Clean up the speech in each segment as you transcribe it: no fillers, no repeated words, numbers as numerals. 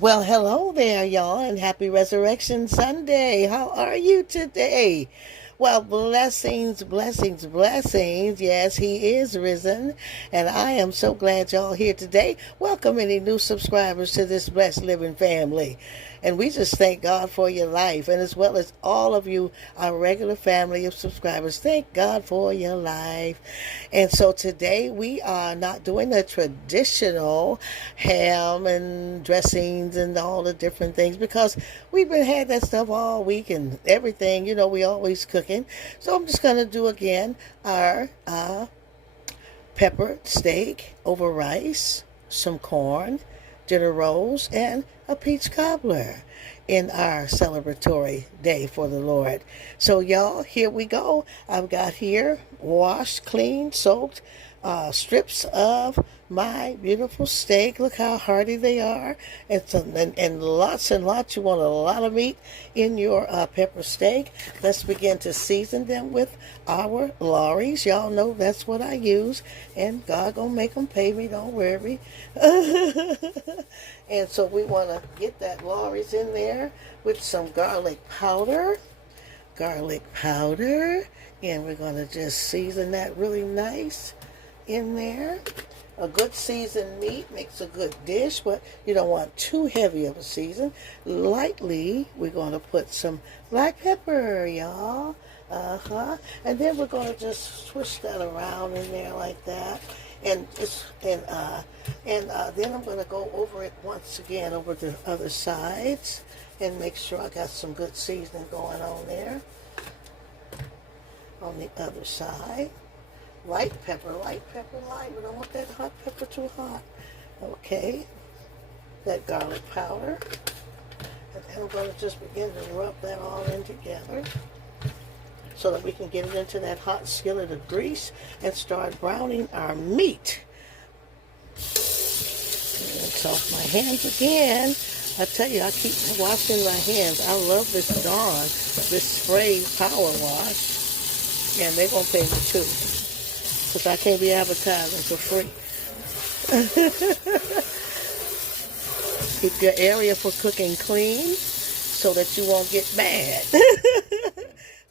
Well, hello there, y'all, and happy Resurrection Sunday. How are you today? Well, blessings, blessings, blessings. Yes, he is risen, and I am so glad y'all here today. Welcome any new subscribers to this blessed living family. And we just thank God for your life, and as well as all of you, our regular family of subscribers. Thank God for your life. And so today we are not doing the traditional ham and dressings and all the different things because we've been had that stuff all week and everything. You know, we always cooking. So I'm just gonna do again our pepper steak over rice, some corn, dinner rolls, and a peach cobbler in our celebratory day for the Lord. So, y'all, here we go. I've got here washed, clean, soaked strips of my beautiful steak. Look how hearty they are. And lots and lots. You want a lot of meat in your pepper steak. Let's begin to season them with our lorries. Y'all know that's what I use. And God gonna make them pay me. Don't worry. And so we want to get that lorries in there with some garlic powder. And we're going to just season that really nice in there. A good seasoned meat makes a good dish, but you don't want too heavy of a season. Lightly, we're going to put some black pepper, y'all. And then we're going to just swish that around in there like that. Then I'm going to go over it once again over the other sides and make sure I got some good seasoning going on there. On the other side. Light pepper, light. We don't want that hot pepper too hot. Okay. That garlic powder. And then I'm going to just begin to rub that all in together so that we can get it into that hot skillet of grease and start browning our meat. Rinse off my hands again. I tell you, I keep washing my hands. I love this Dawn, this spray power wash. And they're going to pay me too, because I can't be advertising for free. Keep your area for cooking clean so that you won't get mad.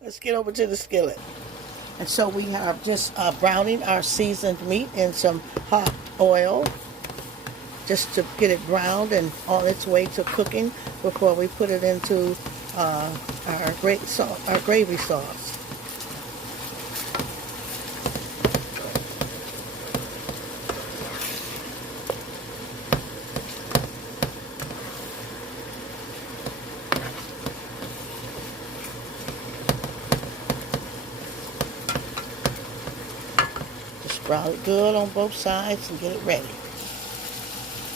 Let's get over to the skillet. And so we are just browning our seasoned meat in some hot oil just to get it browned and on its way to cooking before we put it into our gravy sauce. Brown it good on both sides and get it ready.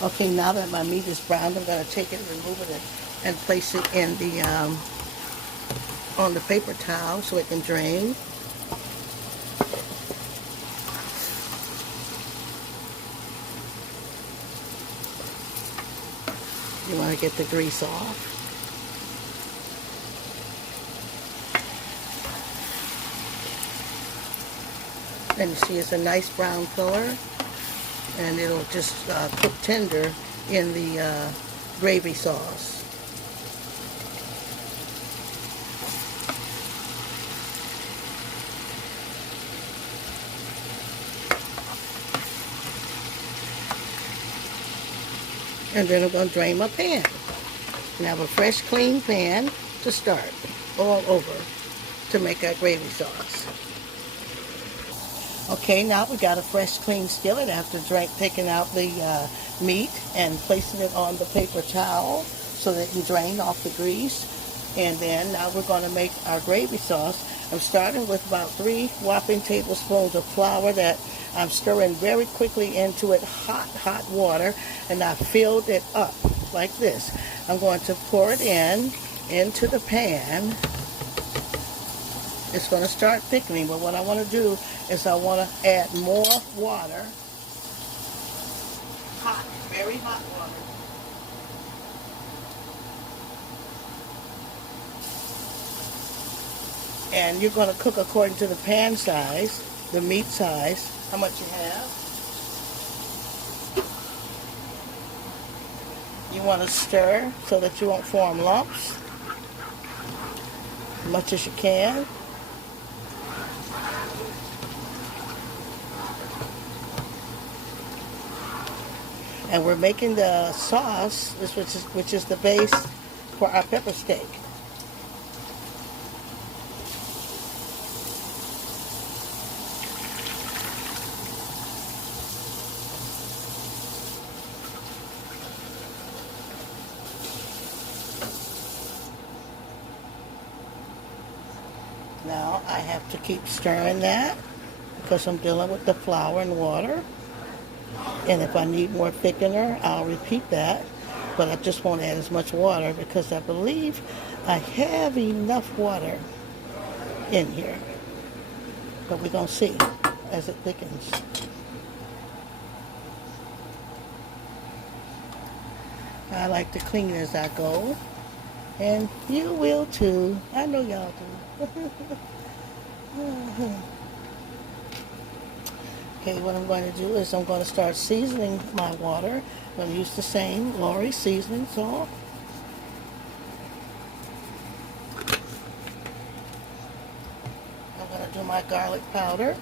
Okay, now that my meat is browned, I'm going to take it, remove it, and place it in the on the paper towel so it can drain. You want to get the grease off. And you see it's a nice brown color, and it'll just cook tender in the gravy sauce. And then I'm going to drain my pan. And have a fresh, clean pan to start all over to make our gravy sauce. Okay, now we got a fresh, clean skillet after taking out the meat and placing it on the paper towel so that it can drain off the grease. And then now we're going to make our gravy sauce. I'm starting with about 3 whopping tablespoons of flour that I'm stirring very quickly into it, hot water, and I filled it up like this. I'm going to pour it into the pan. It's going to start thickening, but what I want to do is I want to add more water, hot, very hot water. And you're going to cook according to the pan size, the meat size, how much you have. You want to stir so that you won't form lumps as much as you can. And we're making the sauce, which is the base for our pepper steak. Now I have to keep stirring that because I'm dealing with the flour and water. And if I need more thickener, I'll repeat that. But I just won't add as much water because I believe I have enough water in here. But we're going to see as it thickens. I like to clean as I go. And you will too. I know y'all do. Okay, what I'm going to do is I'm going to start seasoning my water. I'm going to use the same Lori seasoning salt. I'm going to do my garlic powder.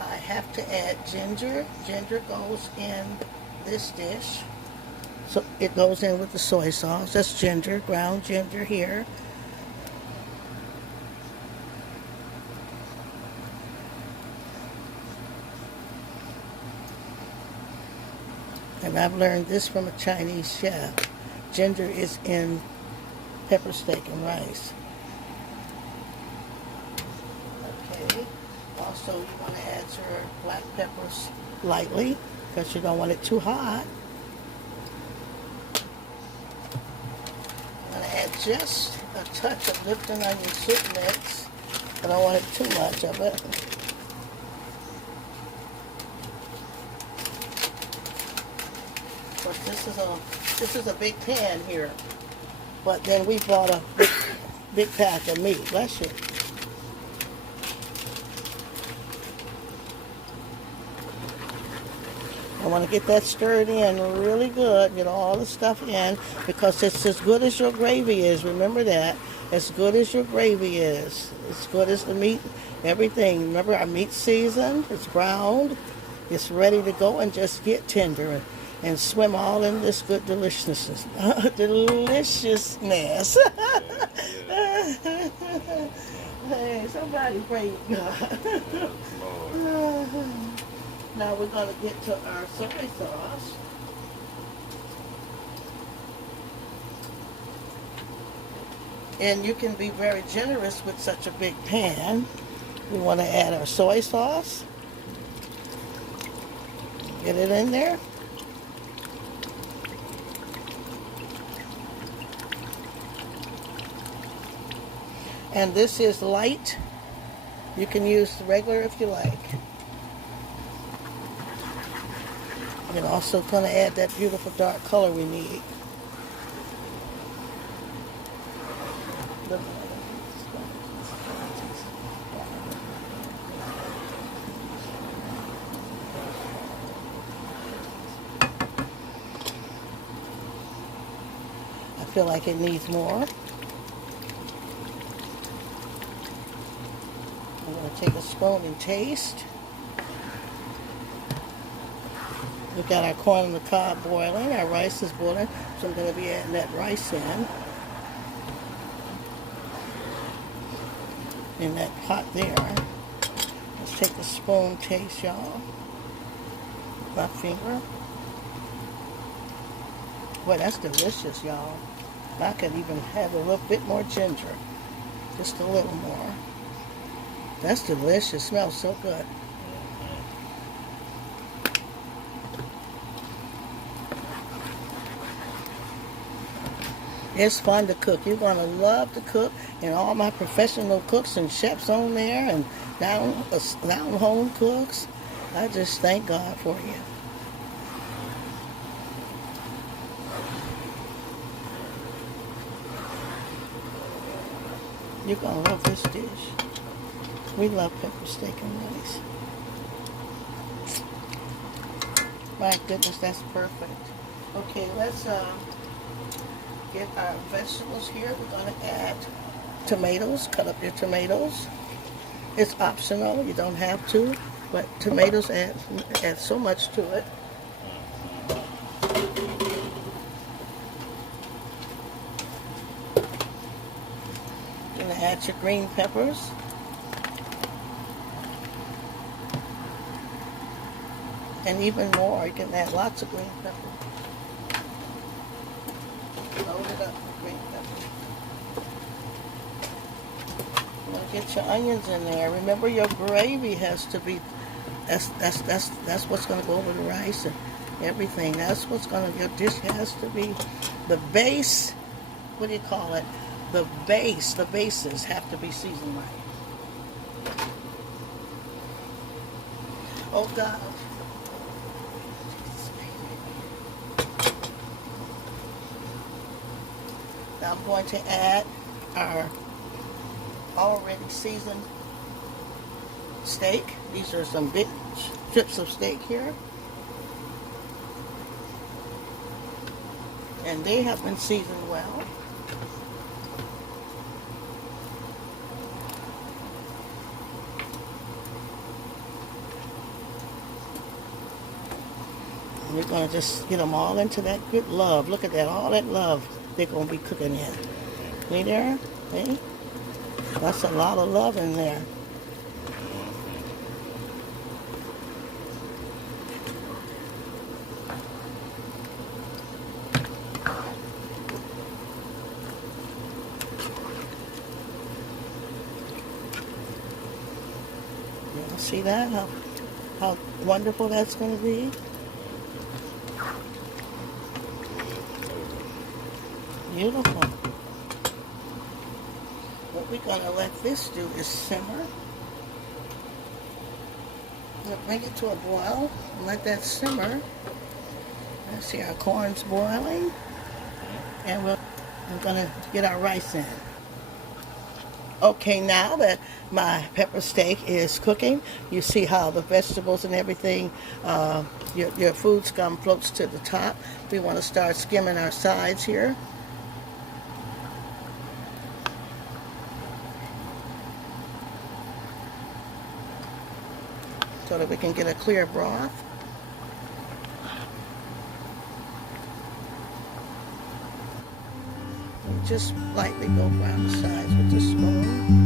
I have to add ginger. Ginger goes in this dish. So it goes in with the soy sauce. That's ginger, ground ginger here. And I've learned this from a Chinese chef. Ginger is in pepper steak and rice. Okay. Also, you want to add your black peppers lightly because you don't want it too hot. I'm going to add just a touch of Lipton onion soup mix. I don't want it too much of it. Of course, this is a big pan here, but then we bought a big pack of meat. Bless you. I want to get that stirred in really good, get all the stuff in, because it's as good as your gravy is. Remember that. As good as your gravy is. As good as the meat, everything. Remember, our meat's seasoned, it's browned, it's ready to go and just get tender and swim all in this good deliciousness. Deliciousness. Hey, somebody praise God. Now we're going to get to our soy sauce. And you can be very generous with such a big pan. We want to add our soy sauce. Get it in there. And this is light. You can use the regular if you like. And also going to add that beautiful dark color we need. I feel like it needs more. I'm going to take a spoon and taste. We've got our corn on the cob boiling, our rice is boiling, so I'm going to be adding that rice in that pot there. Let's take the spoon taste, y'all. My finger. Boy, that's delicious, y'all. I could even have a little bit more ginger. Just a little more. That's delicious. Smells so good. It's fun to cook. You're going to love to cook. And all my professional cooks and chefs on there and down home cooks, I just thank God for you. You're gonna love this dish. We love pepper steak and rice. My goodness, that's perfect. Okay, let's get our vegetables here. We're gonna add tomatoes. Cut up your tomatoes. It's optional. You don't have to, but tomatoes add so much to it. You're gonna add your green peppers. And even more, you can add lots of green peppers. Load it up with green peppers. You're gonna get your onions in there. Remember, your gravy has to be. That's what's gonna go over the rice and everything. That's what's gonna. Your dish has to be the base. What do you call it? The base. The bases have to be seasoned right. Oh God. Now I'm going to add our already seasoned steak. These are some big strips of steak here. And they have been seasoned well. And you're going to just get them all into that good love. Look at that, all that love they're going to be cooking in. See there? See? That's a lot of love in there. You see that? How wonderful that's going to be? Beautiful. What we're going to let this do is simmer. We'll bring it to a boil and let that simmer. Let's see, our corn's boiling. And we're going to get our rice in. Okay, now that my pepper steak is cooking, you see how the vegetables and everything, your food scum floats to the top. We want to start skimming our sides here. So that we can get a clear broth. And just lightly go around the sides with the spoon.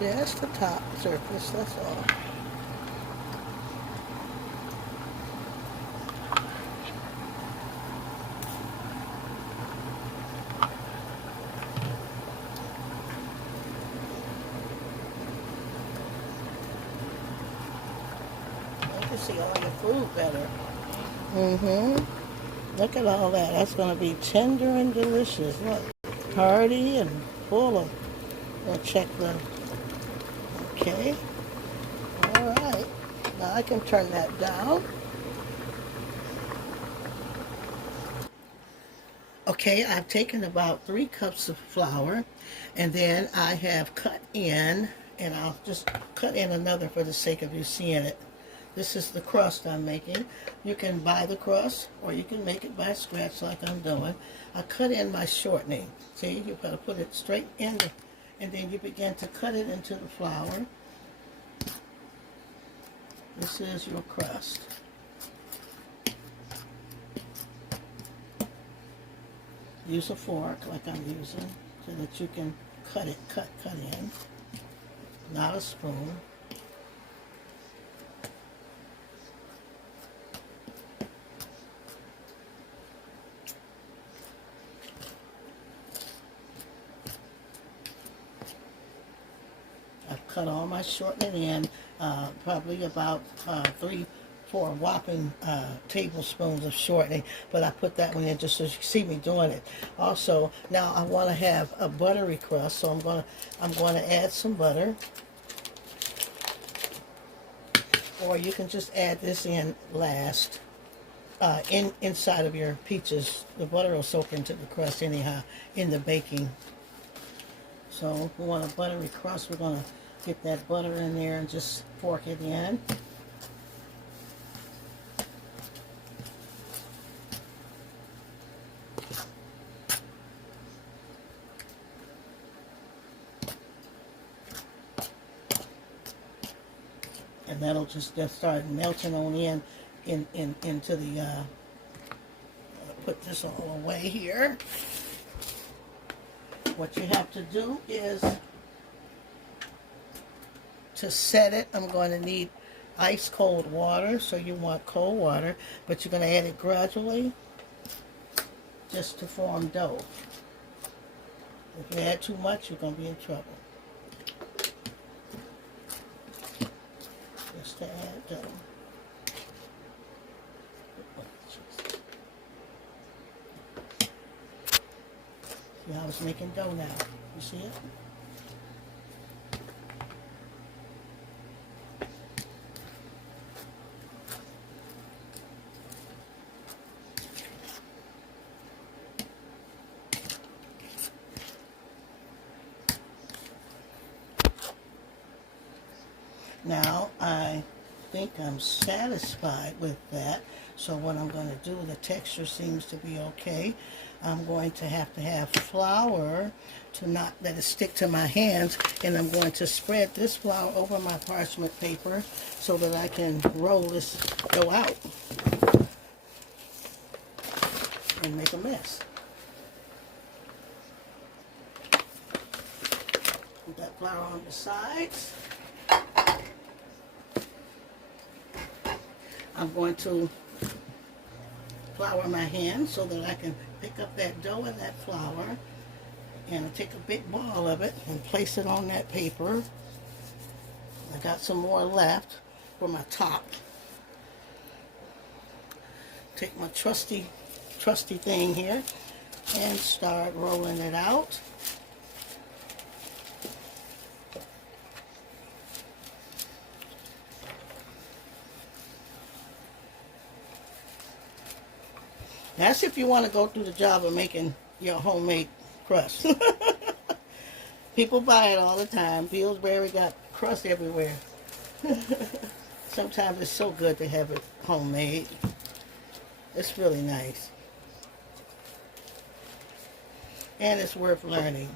Just the top surface, that's all. You can see all your food better. Look at all that. That's going to be tender and delicious. Look, hearty and full of. We'll check the. Okay. All right. Now I can turn that down. Okay, I've taken about 3 cups of flour, and then I have cut in, and I'll just cut in another for the sake of you seeing it. This is the crust I'm making. You can buy the crust or you can make it by scratch like I'm doing. I cut in my shortening. See, you've got to put it straight in and then you begin to cut it into the flour. This is your crust. Use a fork like I'm using so that you can cut in, not a spoon. I've cut all my shortening in, probably about 3-4 whopping tablespoons of shortening, but I put that one in just so you can see me doing it. Also, now I want to have a buttery crust, so I'm going to add some butter, or you can just add this in last. Inside of your peaches, the butter will soak into the crust anyhow in the baking. So we want a buttery crust. We're going to get that butter in there and just fork it in. And that'll just start melting on into the, put this all away here. What you have to do is to set it, I'm going to need ice cold water, so you want cold water, but you're going to add it gradually just to form dough. If you add too much, you're going to be in trouble. Just to add dough. See how it's making dough now? You see it? Now, I think I'm satisfied with that. So what I'm going to do, the texture seems to be okay. I'm going to have flour to not let it stick to my hands. And I'm going to spread this flour over my parchment paper so that I can roll this dough out and make a mess. Put that flour on the sides. I'm going to flour my hands so that I can pick up that dough and that flour, and I'll take a big ball of it and place it on that paper. I got some more left for my top. Take my trusty thing here and start rolling it out. That's if you want to go through the job of making your homemade crust. People buy it all the time. Pillsbury got crust everywhere. Sometimes it's so good to have it homemade. It's really nice. And it's worth learning.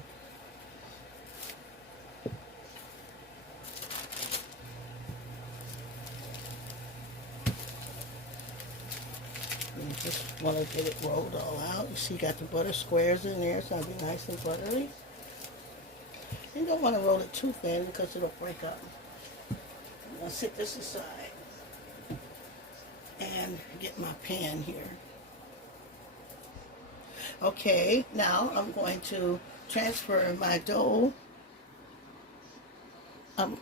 You just want to get it rolled all out. You see, you got the butter squares in there, so it'll be nice and buttery. You don't want to roll it too thin because it'll break up. I'm going to set this aside and get my pan here. Okay, now I'm going to transfer my dough. I'm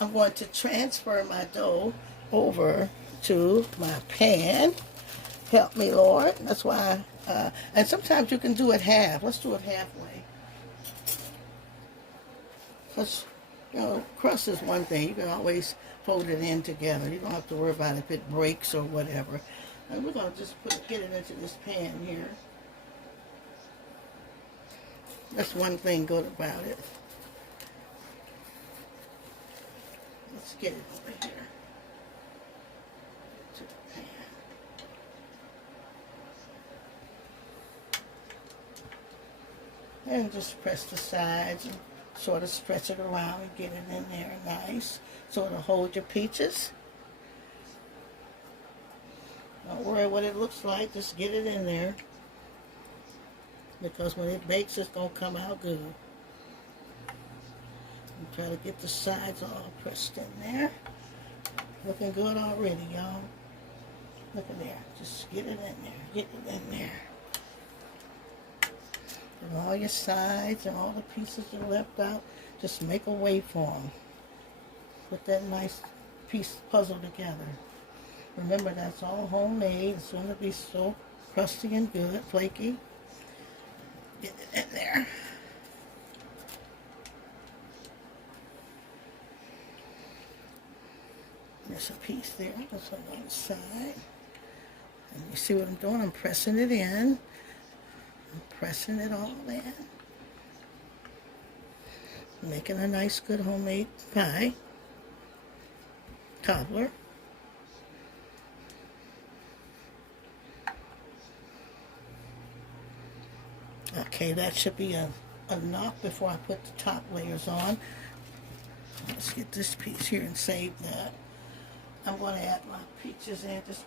going to transfer my dough over to my pan. Help me, Lord. That's why, and sometimes you can do it half. Let's do it halfway. Because, you know, crust is one thing. You can always fold it in together. You don't have to worry about if it breaks or whatever. And we're going to just get it into this pan here. That's one thing good about it. Let's get it over here. And just press the sides and sort of stretch it around and get it in there nice. So it'll hold your peaches. Don't worry what it looks like, just get it in there. Because when it bakes, it's going to come out good. And try to get the sides all pressed in there. Looking good already, y'all. Look at there. Just get it in there. Get it in there. And all your sides and all the pieces you left out, just make a way for them. Put that nice piece puzzle together. Remember, that's all homemade. It's going to be so crusty and good, flaky. Get it in there. There's a piece there. That's on the side. And you see what I'm doing? I'm pressing it in. I'm pressing it all in. Making a nice, good homemade pie. Cobbler. Okay, that should be enough before I put the top layers on. Let's get this piece here and save that. I'm going to add my peaches in. Just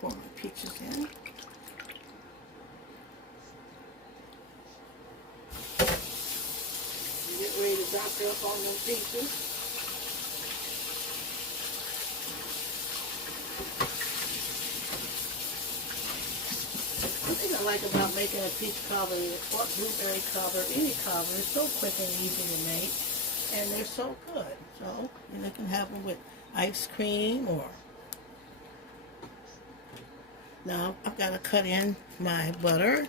pour my peaches in. Get ready to doctor up on those peaches. One thing I like about making a peach cobbler or blueberry cobbler, any cobbler, is so quick and easy to make, and they're so good. So you can have them with ice cream or. Now I've got to cut in my butter.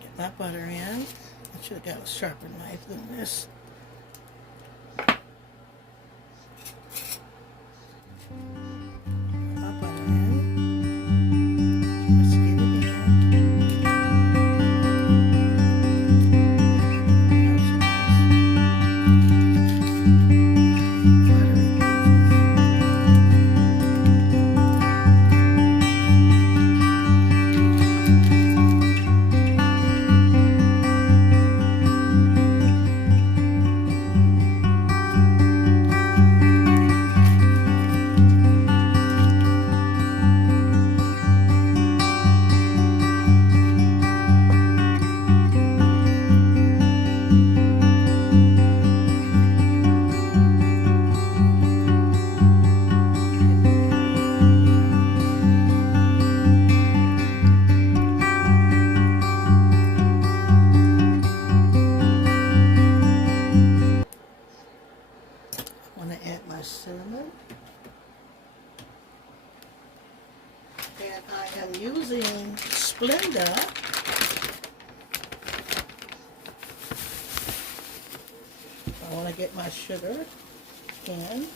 Get my butter in. I should have got a sharper knife than this. Cinnamon, and I am using Splenda. I want to get my sugar in.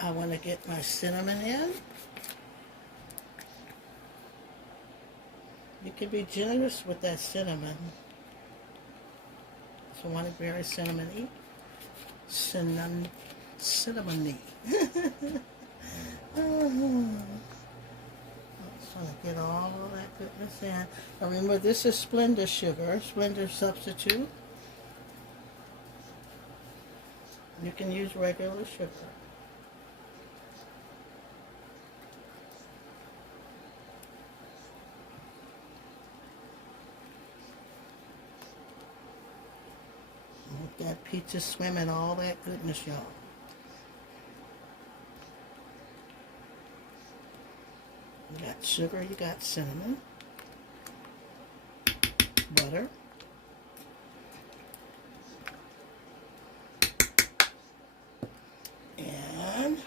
I want to get my cinnamon in. You can be generous with that cinnamon. So I want it very cinnamony. Cinnamony. I'm just going to get all of that goodness in. Now remember, this is Splenda sugar, Splenda substitute. You can use regular sugar. Got peaches swimming, all that goodness, y'all. You got sugar, you got cinnamon, butter, and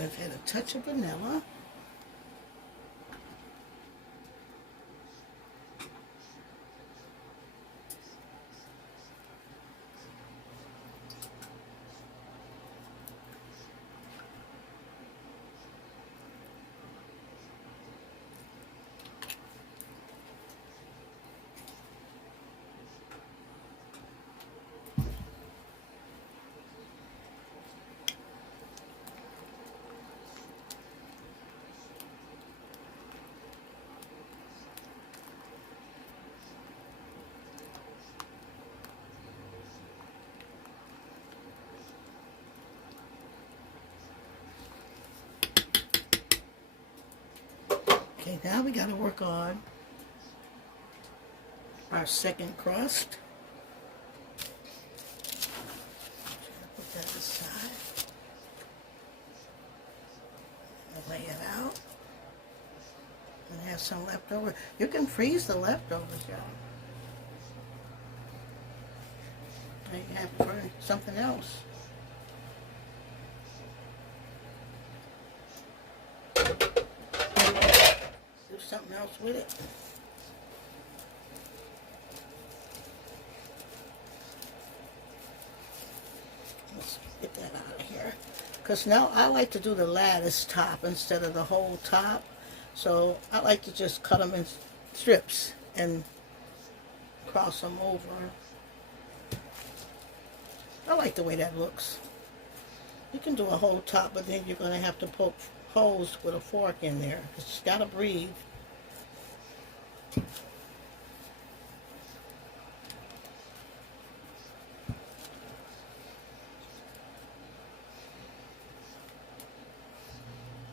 I've had a touch of vanilla. Okay, now we got to work on our second crust. Put that aside. And lay it out. And have some left over. You can freeze the leftovers, y'all. And you have for something else. Do something else with it. Let's get that out of here. Because now I like to do the lattice top instead of the whole top. So I like to just cut them in strips and cross them over. I like the way that looks. You can do a whole top, but then you're going to have to poke holes with a fork in there. It's got to breathe.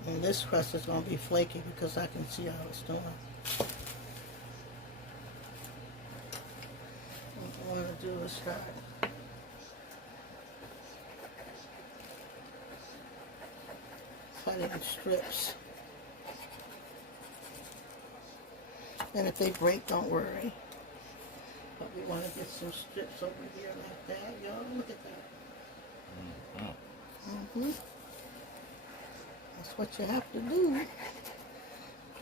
And this crust is going to be flaky because I can see how it's doing. What I want to do is start cutting in strips. And if they break, don't worry. But we want to get some strips over here like that. Y'all, look at that. Mm-hmm. That's what you have to do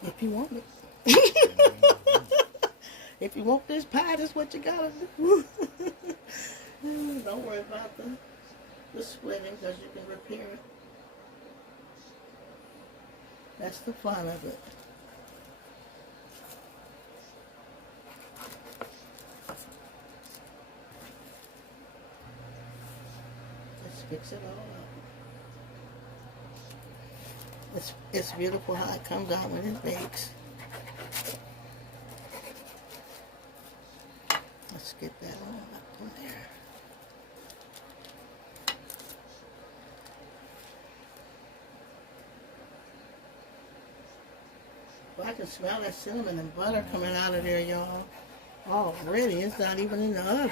if you want it. If you want this pie, that's what you gotta do. Don't worry about the splitting because you can repair it. That's the fun of it. Let's fix it all up. It's beautiful how it comes out when it bakes. Let's get that on up in there. Well, I can smell that cinnamon and butter coming out of there, y'all. Already, it's not even in the oven.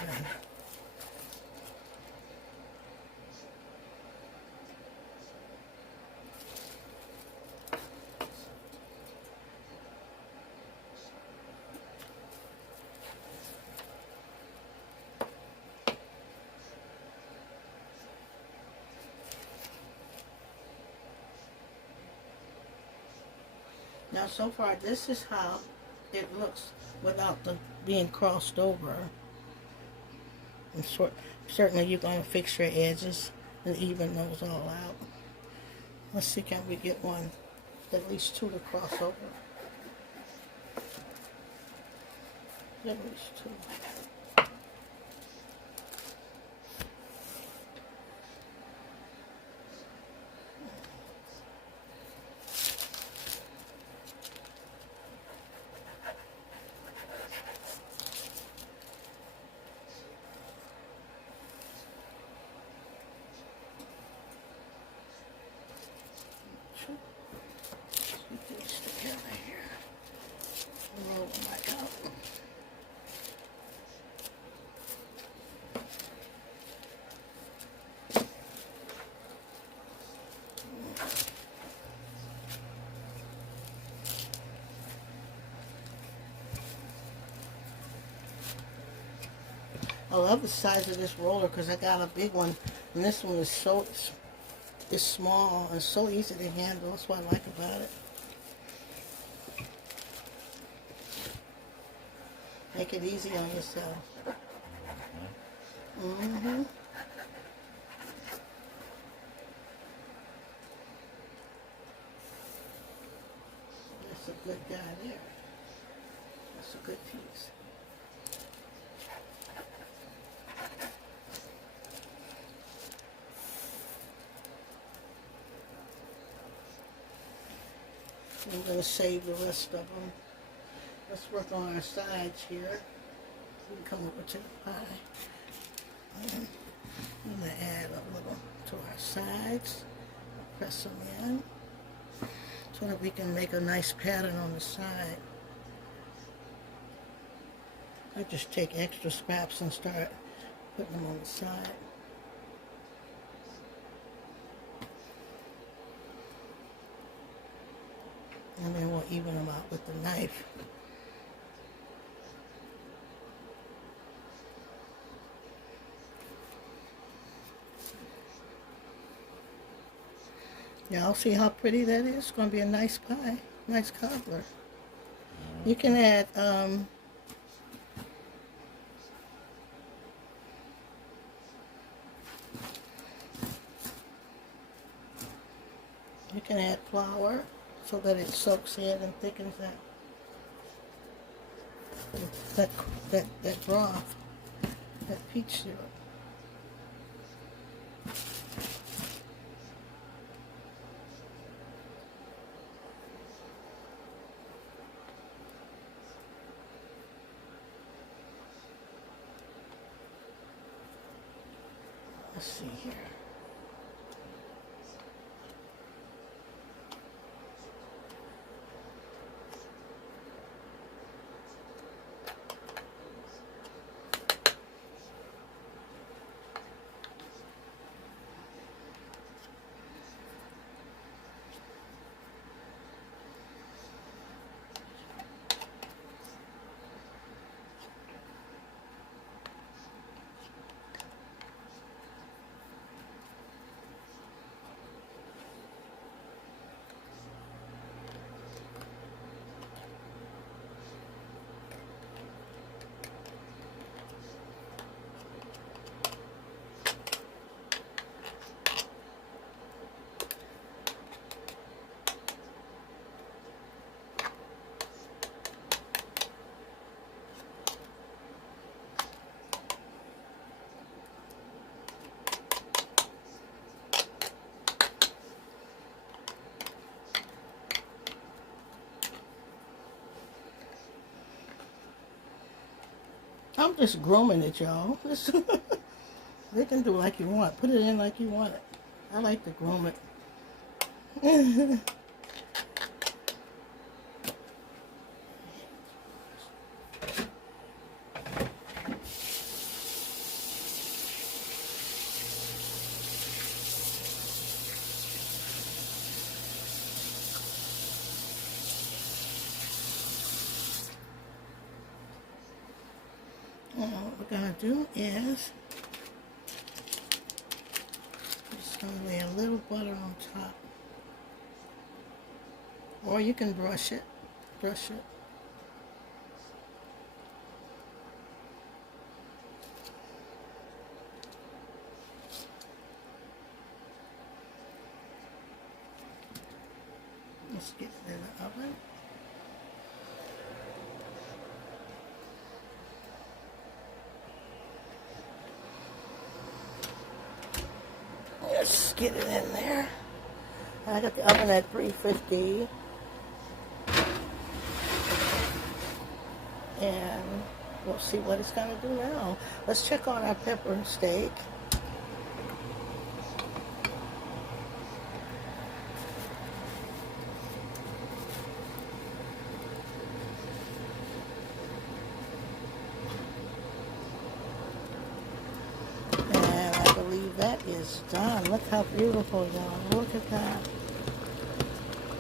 Now, so far, this is how it looks without being crossed over. And certainly, you're going to fix your edges and even those all out. Let's see, can we get one, at least two to cross over? At least two. Put these together here. Roll them back out. I love the size of this roller because I got a big one, and this one is it's small and so easy to handle. That's what I like about it. Make it easy on yourself. Mm-hmm. That's a good guy there. That's a good piece. I'm going to save the rest of them. Let's work on our sides here. We can come over to the pie. And I'm going to add a little to our sides. Press them in. so that we can make a nice pattern on the side. I just take extra scraps and start putting them on the side. And then we'll even them out with the knife. Y'all see how pretty that is? It's going to be a nice pie. Nice cobbler. You can add, flour so that it soaks in and thickens that broth, that peach syrup. Let's see here. I'm just grooming it, y'all. They can do like you want. Put it in like you want it. I like to groom it. What we're going to do is just going to lay a little butter on top. Or you can brush it. Brush it. Let's get it in the oven. Let's get it in there. I got the oven at 350. And we'll see what it's going to do now. Let's check on our pepper and steak. That is done. Look how beautiful, y'all. Look at that.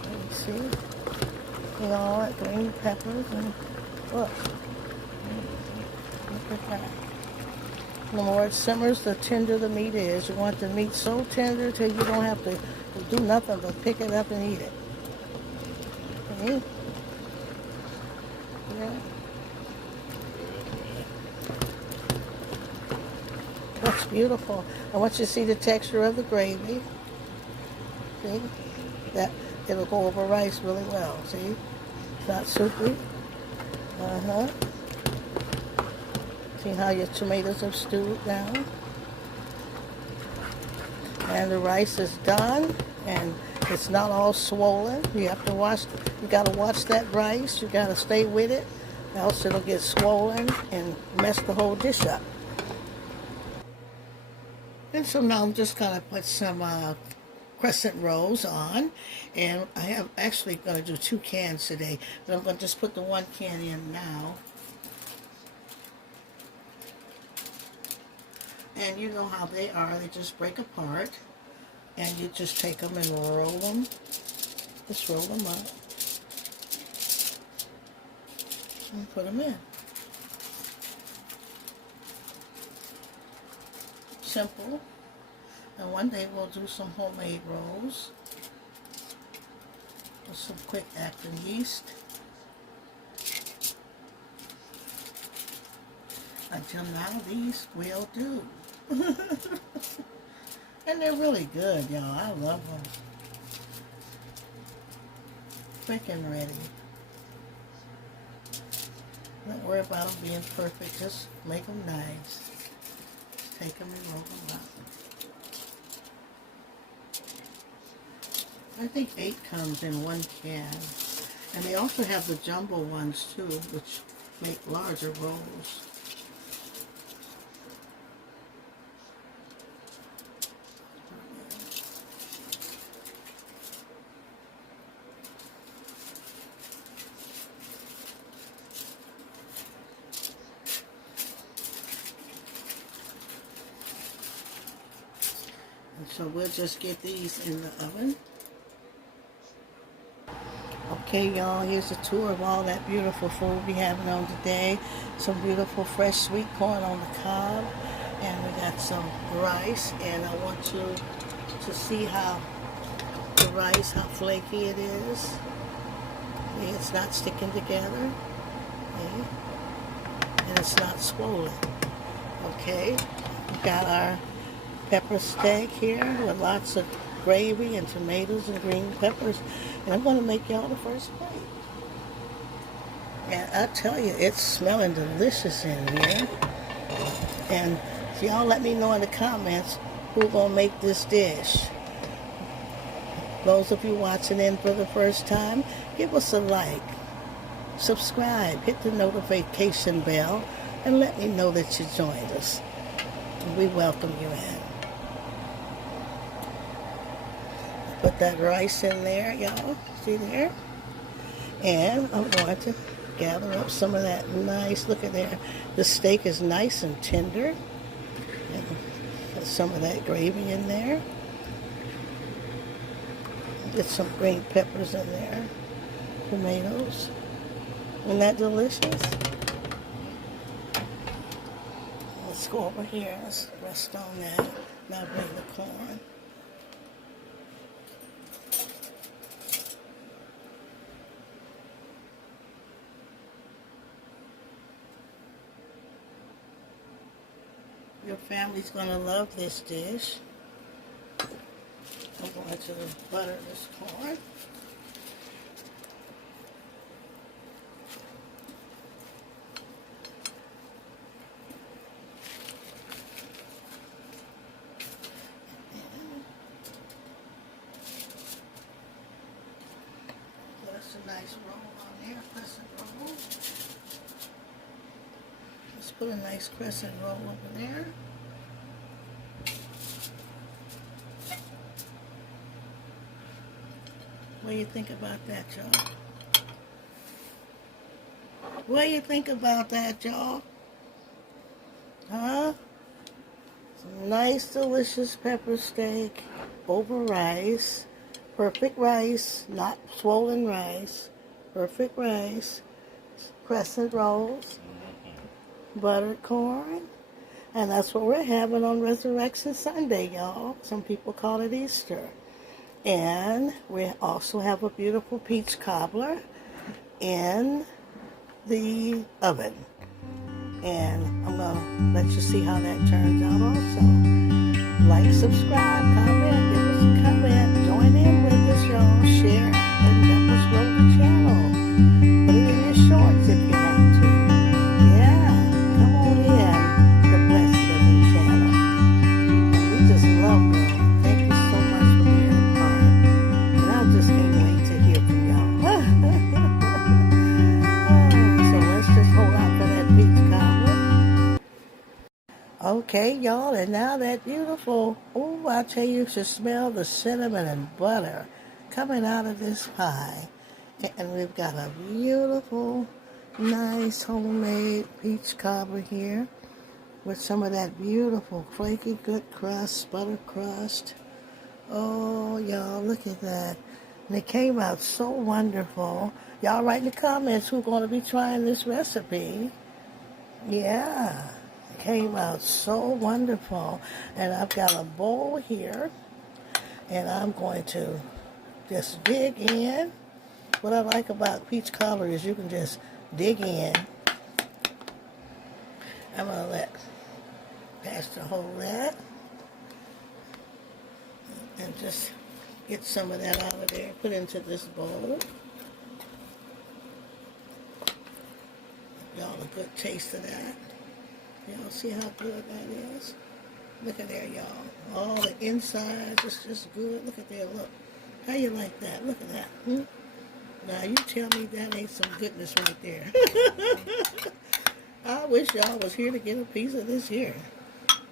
Let me see. You all that green peppers and look. Look at that. The more it simmers, the tender the meat is. You want the meat so tender till you don't have to do nothing but pick it up and eat it. See? Yeah. That's beautiful. I want you to see the texture of the gravy. See? That it'll go over rice really well. See? It's not soupy. See how your tomatoes have stewed down? And the rice is done, and it's not all swollen. You have to watch. You got to watch that rice. You got to stay with it, else it'll get swollen and mess the whole dish up. And so now I'm just going to put some crescent rolls on, and I am actually going to do 2 cans today, but I'm going to just put the 1 can in now. And you know how they are, they just break apart, and you just take them and roll them, just roll them up, and put them in. Simple. And one day we'll do some homemade rolls with some quick acting yeast. Until now, these will do. And they're really good, y'all. I love them. Quick and ready. Don't worry about them being perfect. Just make them nice. Take them and roll them up. I think 8 comes in 1 can. And they also have the jumbo ones too, which make larger rolls. And so we'll just get these in the oven. Okay, y'all, here's a tour of all that beautiful food we having on today. Some beautiful fresh sweet corn on the cob. And we got some rice. And I want you to see how the rice, how flaky it is. See, it's not sticking together. Okay. And it's not swollen. Okay, we got our pepper steak here with lots of gravy and tomatoes and green peppers, and I'm going to make y'all the first plate. And I tell you, it's smelling delicious in here. And y'all let me know in the comments who's going to make this dish. Those of you watching in for the first time, give us a like, subscribe, hit the notification bell, and let me know that you joined us. And we welcome you in. Put that rice in there, y'all. See there? And I'm going to gather up some of that nice, look at there. The steak is nice and tender. And put some of that gravy in there. Get some green peppers in there. Tomatoes. Isn't that delicious? Let's go over here. Let's rest on that. Now bring the corn. Your family's going to love this dish. I'm going to butter this corn. That's a nice roll on there, crescent roll. Let's put a nice crescent roll over there. What do you think about that, y'all? What do you think about that, y'all? Huh? Some nice, delicious pepper steak over rice. Perfect rice, not swollen rice. Perfect rice. Crescent rolls. Buttered corn. And that's what we're having on Resurrection Sunday, y'all. Some people call it Easter. And we also have a beautiful peach cobbler in the oven. And I'm going to let you see how that turns out also. Like, subscribe, comment, give us a comment, join in with us, y'all, share, and help us grow the channel. Put it in your shorts if you have to. Yeah, come on in, the Blessed Living channel. And we just love y'all. Thank you so much for being a part. And I just can't wait to hear from y'all. So let's just hold out for that peach cobbler. Okay, y'all, and now that beautiful, oh, I tell you should smell the cinnamon and butter coming out of this pie. And we've got a beautiful, nice homemade peach cobbler here with some of that beautiful, flaky, good crust, butter crust. Oh, y'all, look at that. And it came out so wonderful. Y'all write in the comments who's going to be trying this recipe. Yeah, it came out so wonderful. And I've got a bowl here, and I'm going to just dig in. What I like about peach cobbler is you can just dig in. I'm going to let Pastor hold that and just get some of that out of there. Put into this bowl. Y'all a good taste of that. Y'all see how good that is? Look at there, y'all. All the insides is just good. Look at there, look. How you like that? Look at that. Now you tell me that ain't some goodness right there. I wish y'all was here to get a piece of this here.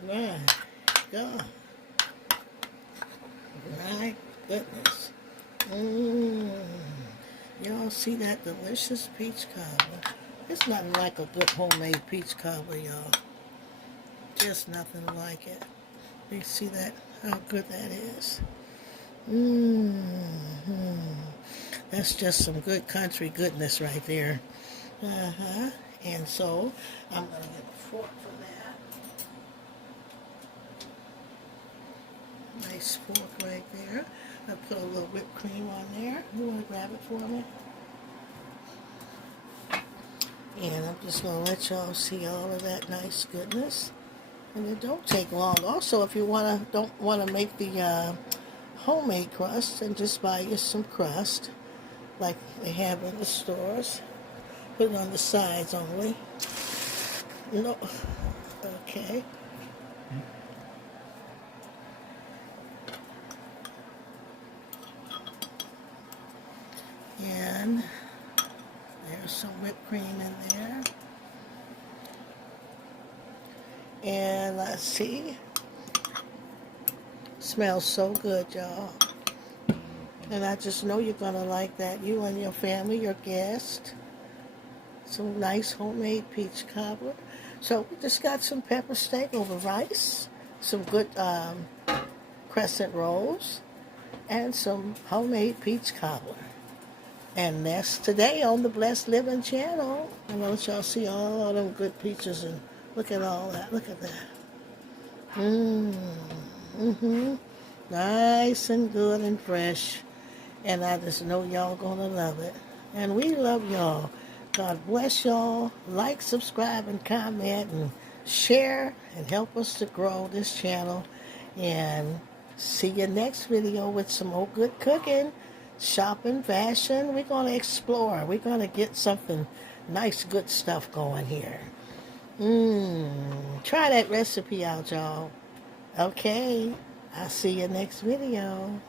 My God. My goodness. Y'all see that delicious peach cobbler? It's nothing like a good homemade peach cobbler, y'all. Just nothing like it. You see that? How good that is? That's just some good country goodness right there. And so, I'm going to get a fork for that. Nice fork right there. I put a little whipped cream on there. You want to grab it for me? And I'm just going to let y'all see all of that nice goodness. And it don't take long. Also, if you don't want to make the homemade crust, and just buy you some crust like they have in the stores. Put it on the sides only. No. Okay. And there's some whipped cream in there. And let's see. Smells so good, y'all. And I just know you're going to like that. You and your family, your guests. Some nice homemade peach cobbler. So we just got some pepper steak over rice. Some good crescent rolls. And some homemade peach cobbler. And that's today on the Blessed Living channel. I'm going to let y'all see all them good peaches. And look at all that. Look at that. Nice and good and fresh. And I just know y'all gonna love it. And we love y'all. God bless y'all. Like, subscribe, and comment, and share, and help us to grow this channel. And see you next video with some more good cooking, shopping, fashion. We're gonna explore. We're gonna get something nice, good stuff going here. Try that recipe out, y'all. Okay. I'll see you next video.